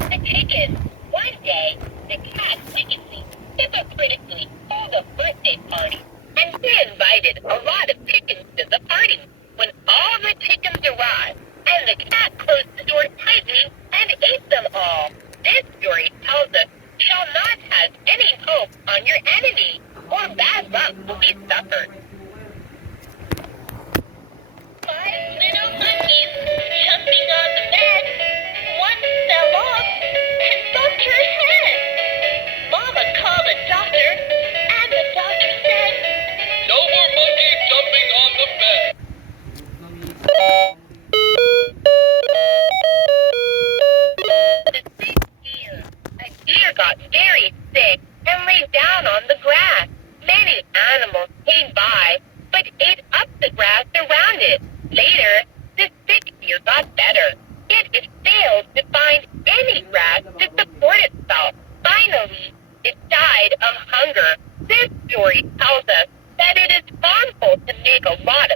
and the chicken. One day, the cat wickedly, hypocritically called a birthday party, and he invited a lot of chickens to the party. When all the chickens arrived, and the cat closed the door tightly and ate them all. This story tells us shall not have any hope on your enemy, or bad luck will be suffered. Five little monkeys jumping on the bed. One fell off and bumped her head. Mama called a doctor, and the doctor said, No more monkeys jumping on the bed. The sick deer. A deer got very sick and lay down on the grass. Many animals came by, but ate up the grass around it. Later, the sick deer got better, yet it failed to find any grass to support itself. Finally, it died of hunger. This story tells us that it is harmful to make a lot